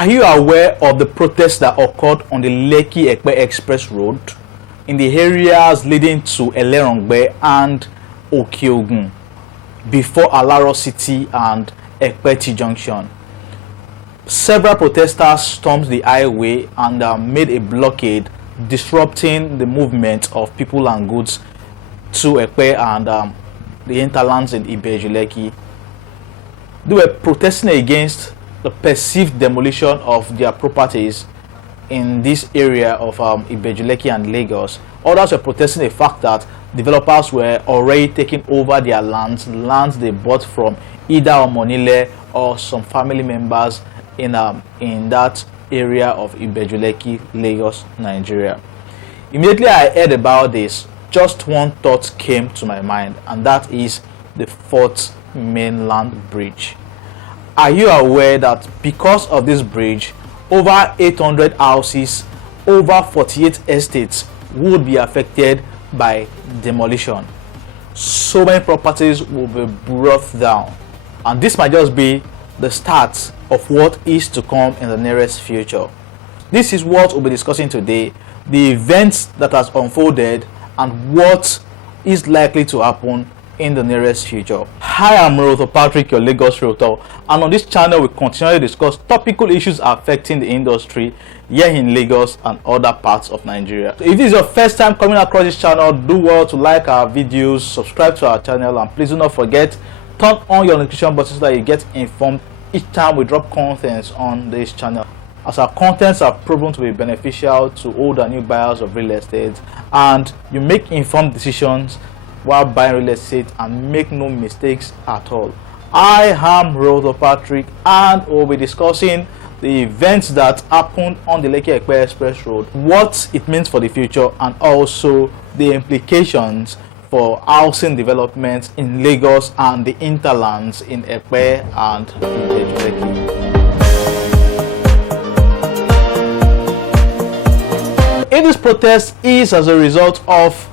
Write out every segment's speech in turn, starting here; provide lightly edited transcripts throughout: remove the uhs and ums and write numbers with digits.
Are you aware of the protests that occurred on the Lekki-Epe Express Road in the areas leading to Elerongbe and Okeogun before Alaro City and Ekpeti Junction? Several protesters stormed the highway and made a blockade, disrupting the movement of people and goods to Epe and the hinterlands in Ibeju-Lekki. They were protesting against the perceived demolition of their properties in this area of Ibeju-Lekki and Lagos. Others were protesting the fact that developers were already taking over their lands they bought from either Omonile or some family members in that area of Ibeju-Lekki, Lagos, Nigeria. Immediately I heard about this, just one thought came to my mind, and that is the 4th Mainland Bridge. Are you aware that because of this bridge, over 800 houses, over 48 estates would be affected by demolition? So many properties will be brought down, and this might just be the start of what is to come in the nearest future. This is what we'll be discussing today, the events that has unfolded and what is likely to happen in the nearest future. Hi, I'm Realtor Patrick, your Lagos Realtor, and on this channel we continually discuss topical issues affecting the industry here in Lagos and other parts of Nigeria. So if this is your first time coming across this channel, do well to like our videos, subscribe to our channel, and please do not forget, turn on your notification button so that you get informed each time we drop contents on this channel, as our contents are proven to be beneficial to old and new buyers of real estate, and you make informed decisions while buying real estate and make no mistakes at all. I am Realtor Patrick, and we'll be discussing the events that happened on the Lekki-Epe Express Road, what it means for the future, and also the implications for housing development in Lagos and the hinterlands in Epe and Ibeju-Lekki. If this protest is as a result of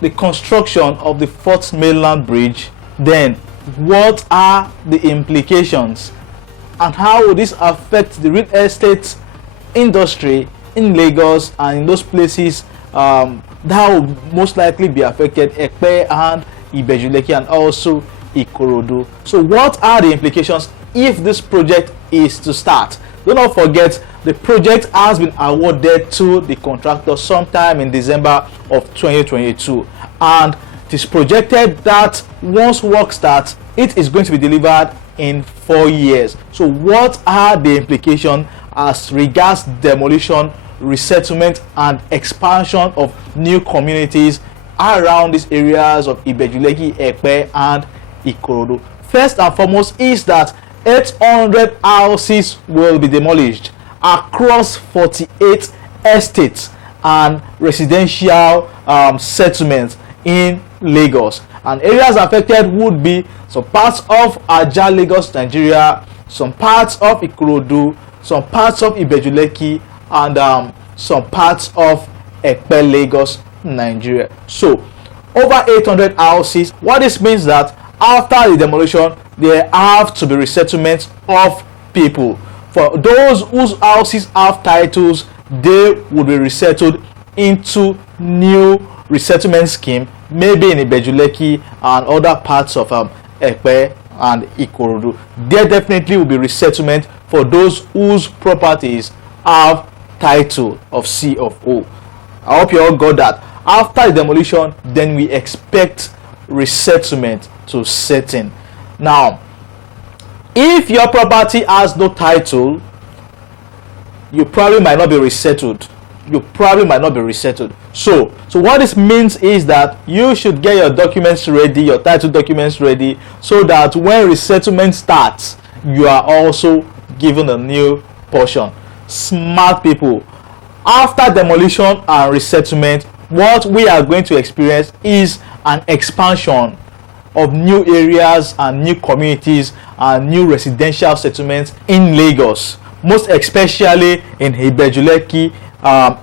the construction of the 4th Mainland Bridge, then what are the implications and how will this affect the real estate industry in Lagos and in those places that will most likely be affected, Epe and Ibeju-Lekki and also Ikorodu? So what are the implications if this project is to start? Do not forget, the project has been awarded to the contractor sometime in December of 2022, and it is projected that once work starts, it is going to be delivered in 4 years. So what are the implications as regards demolition, resettlement, and expansion of new communities around these areas of Ibeju-Lekki, Epe, and Ikorodu? First and foremost is that 800 houses will be demolished across 48 estates and residential settlements in Lagos. And areas affected would be some parts of Ajao, Lagos, Nigeria, some parts of Ikorodu, some parts of Ibeju-Lekki, and some parts of Epe, Lagos, Nigeria. So over 800 houses. What this means that after the demolition, there have to be resettlements of people. For those whose houses have titles, they will be resettled into new resettlement scheme, maybe in Ibeju-Lekki and other parts of Epe and Ikorodu. There definitely will be resettlement for those whose properties have title of C of O. I hope you all got that. After the demolition, then we expect resettlement to set in. Now, if your property has no title, you probably might not be resettled. So what this means is that you should get your documents ready, your title documents ready, so that when resettlement starts, you are also given a new portion. Smart people. After demolition and resettlement, what we are going to experience is an expansion of new areas and new communities and new residential settlements in Lagos, most especially in Ibeju-Lekki,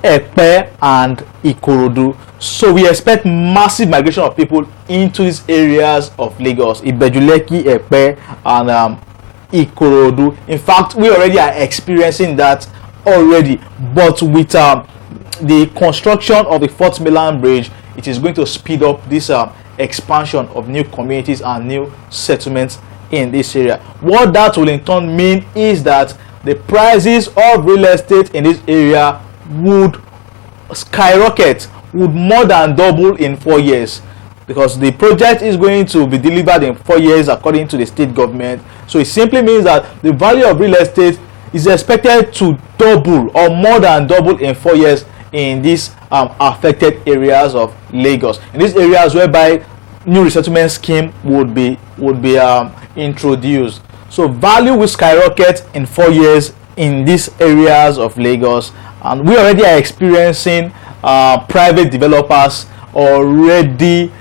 Epe and Ikorodu. So we expect massive migration of people into these areas of Lagos, Ibeju-Lekki, Epe and Ikorodu. In fact, we already are experiencing that already, but with the construction of the Fourth Mainland Bridge, it is going to speed up this expansion of new communities and new settlements in this area. What that will in turn mean is that the prices of real estate in this area would skyrocket, would more than double in 4 years, because the project is going to be delivered in 4 years according to the state government. So it simply means that the value of real estate is expected to double or more than double in 4 years in these affected areas of Lagos, in these areas whereby new resettlement scheme would be introduced. So value will skyrocket in 4 years in these areas of Lagos, and we already are experiencing private developers already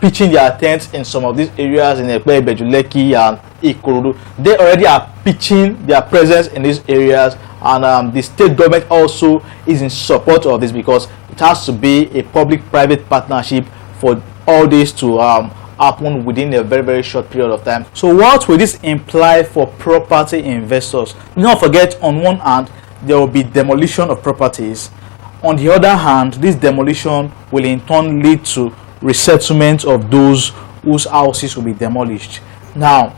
pitching their tents in some of these areas in Epe, Ibeju-Lekki and Ikorodu. They already are pitching their presence in these areas, and the state government also is in support of this, because it has to be a public-private partnership for all this to happen within a very, very short period of time. So what will this imply for property investors? Do not forget, on one hand, there will be demolition of properties. On the other hand, this demolition will in turn lead to resettlement of those whose houses will be demolished. Now,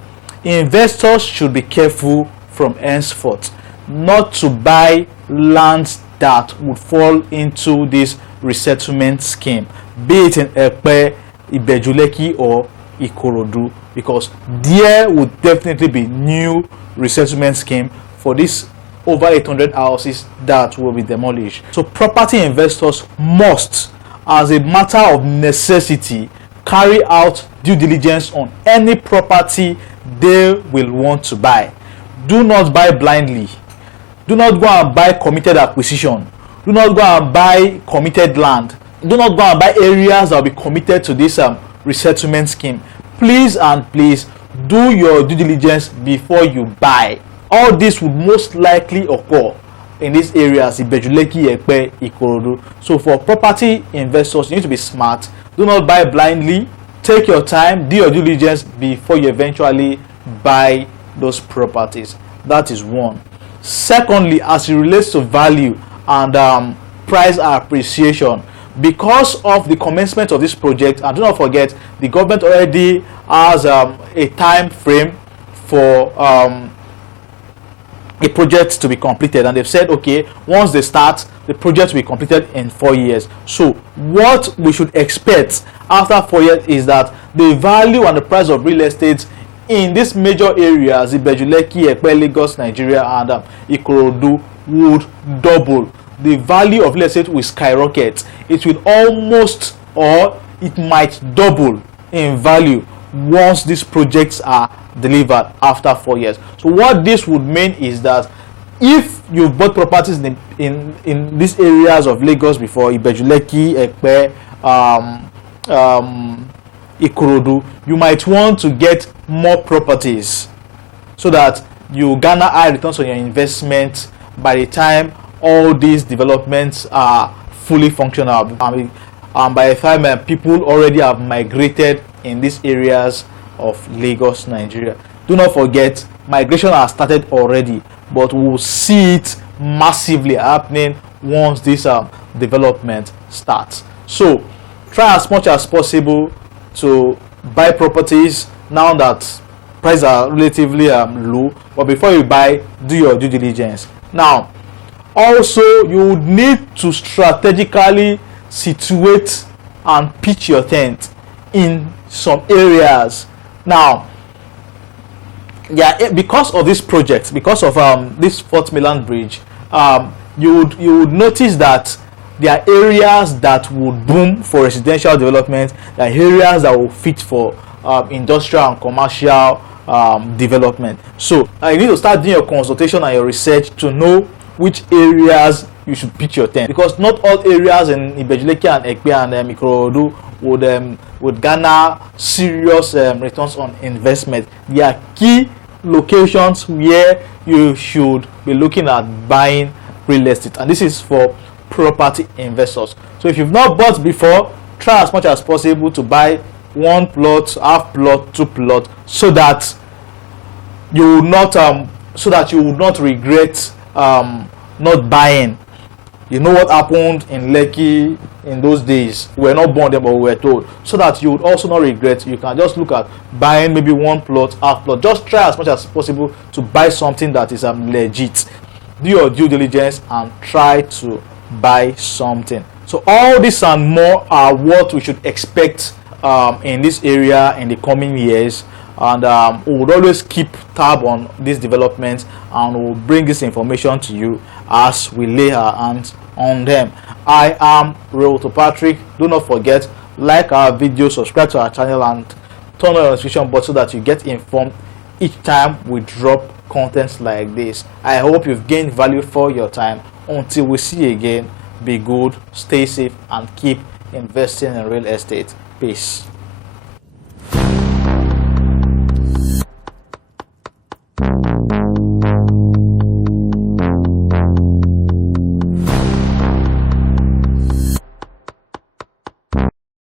investors should be careful from henceforth not to buy lands that would fall into this resettlement scheme, be it in Epe, Ibeju-Lekki or Ikorodu, because there would definitely be new resettlement scheme for this over 800 houses that will be demolished. So property investors must, as a matter of necessity, carry out due diligence on any property they will want to buy. Do not buy blindly. Do not go and buy committed acquisition. Do not go and buy committed land. Do not go and buy areas that will be committed to this resettlement scheme. Please and please do your due diligence before you buy. All this would most likely occur in these areas, Ibeju-Lekki, Epe, Ikorodu. So for property investors, you need to be smart. Do not buy blindly. Take your time, do your due diligence before you eventually buy those properties. That is one. Secondly, as it relates to value and price appreciation, because of the commencement of this project, and do not forget, the government already has a time frame for a project to be completed, and they've said, okay, once they start, the project will be completed in 4 years. So what we should expect after 4 years is that the value and the price of real estate in these major areas, Ibeju-Lekki, Epe, Lagos, Nigeria, and Ikorodu, would double. The value of real estate will skyrocket. It will almost, or it might double in value once these projects are delivered after 4 years. So what this would mean is that if you've bought properties in these areas of Lagos before, Ibeju-Lekki, Epe, Ikorodu, you might want to get more properties so that you garner high returns on your investment by the time all these developments are fully functional. By the time people already have migrated in these areas of Lagos, Nigeria. Do not forget, migration has started already, but we'll see it massively happening once this development starts. So try as much as possible to buy properties now that prices are relatively low, but before you buy, do your due diligence. Now also, you would need to strategically situate and pitch your tent in some areas. Now, yeah, because of this project, because of this Fourth Mainland Bridge, you would notice that there are areas that would boom for residential development. There are areas that will fit for industrial and commercial development. So you need to start doing your consultation and your research to know which areas you should pitch your tent, because not all areas in Ibeju-Lekki and Epe and Ikorodu would garner serious returns on investment. There are key locations where you should be looking at buying real estate, and this is for property investors. So if you've not bought before, try as much as possible to buy one plot, half plot, two plot, so that you will not so that you will not regret not buying. You know what happened in Lekki in those days. We were not born there, but we were told. So that you would also not regret. You can just look at buying maybe one plot, half plot. Just try as much as possible to buy something that is legit. Do your due diligence and try to buy something. So all this and more are what we should expect in this area in the coming years. And we would always keep tab on these developments, and we'll bring this information to you as we lay our hands on them. I am Realtor Patrick. Do not forget, like our video, subscribe to our channel, and turn on the notification button so that you get informed each time we drop contents like this. I hope you've gained value for your time. Until we see you again, be good, stay safe, and keep investing in real estate. Peace.